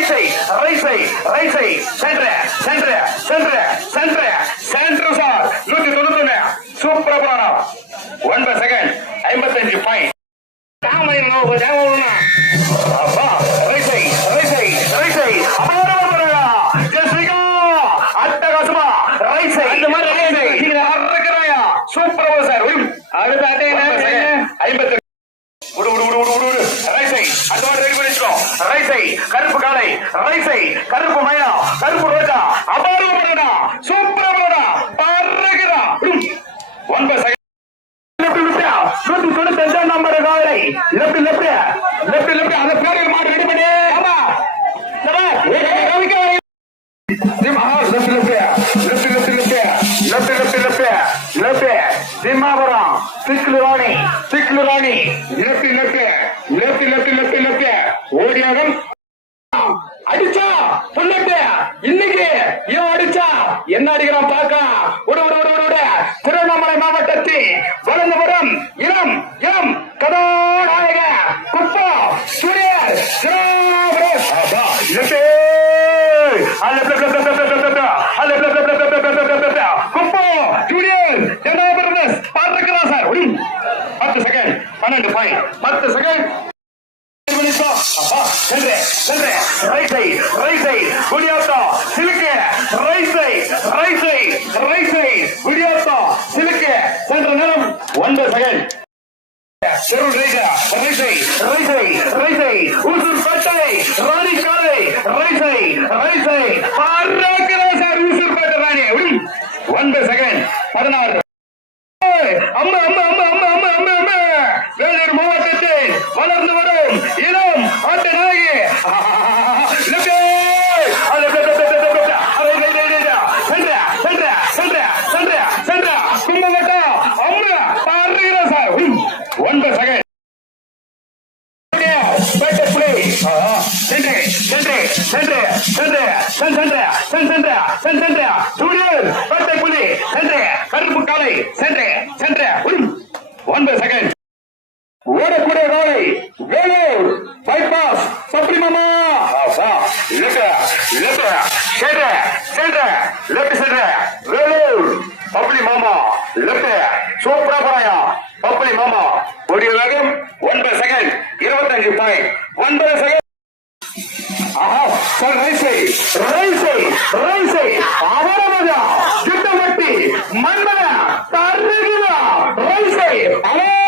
ரைசை ரைசை ரைசை சென்ற சென்ற சென்ற சென்ற சென்ற சார் நூத்தி தொண்ணூத்தி ஒண்ணு சூப்பர் போனோம் ஒன்பது செகண்ட் ஐம்பத்தஞ்சு பாயிண்ட் தாமரை மாவு தேவை அப்பா ரைசை ரைசை ரைசை அட்டகாசமா. ரைசை இந்த மாதிரி சூப்பர் சார். அடுத்த அட்டை ஐம்பத்தி விடு விடு விடு விடு விடு ரைசை அந்த மாதிரி ரெடி பண்ணிச்சுக்கோ. ரைசை கருப்பு காலை ரைசை கருப்பு மயா கருப்பு ரோஜா அபாரமான சூப்பரமான பறகுதா ஒன்பது நூத்தி தொண்ணூத்தி அஞ்சாம் நம்பர் காலை லெப்ட் லெப்ட் லெப்ட் லெப்ட் அந்த பேரை மாடு ரெடி பண்ணி ஆமா சிம்மாபுரம் சிக்லு ராணி சிக்லு ராணி லெப்ட் லெப்ட் லெப்ட் ஓடியாகம் அடிச்சா புல்லட்டு இன்னைக்கு இவன் அடிச்சா என்ன அடிக்கிறான் பாக்க ஒரு ஒரு ஒரு ஒரு திருவண்ணாமலை மாவட்டத்தில் வளர்ந்து வரும் இளம் இளம் கதாநாயக குப்பா சூரியர் குப்பா ஜூனியர் பார்த்துக்கிறா சார் பத்து செகண்ட் பன்னெண்டு பாயிண்ட் பத்து second right side right side குடியாத்தா சிலுக்கு. Right side right side right side குடியாத்தா சிலுக்கு. சென்ற நேரம் ஒன்பது செகண்ட் செருள் ஊசூர் பட்டை ராணி காலை சார் ஊசூர் பட்டை ராணி. ஒன்பது செகண்ட் பதினாறு. அம்மா அம்மா அம்மா அம்மா அம்மா அம்மா. வேலூர் மாவட்டத்தில் வளர்ந்து வரும் இளம் சென்று சென்று சென்று சென்று சென்று சென்று சென்று. சூரியன் கோட்டை புலி சென்று கருப்பு காலை சென்று சென்று. ஒன்பது செகண்ட் ஓடக்கூடிய ரோலை வேலூர் பைபாஸ் சப்ரிமாமா லெப்ட் லெப்ட் சென்ற சென்ற லெப்ட் சென்ற. வேலூர் பப்ளி மாமா லெப்ட் சூப்பரா போறாயா பப்ளி மாமா. ஒரு வேகம் ஒன்பது செகண்ட் இருபத்தஞ்சு பாயிண்ட் ஒன்பது రైసై రైసై రైసై అవరమగా జిడ్డబట్టి మండల తరిగిన రైసై అవర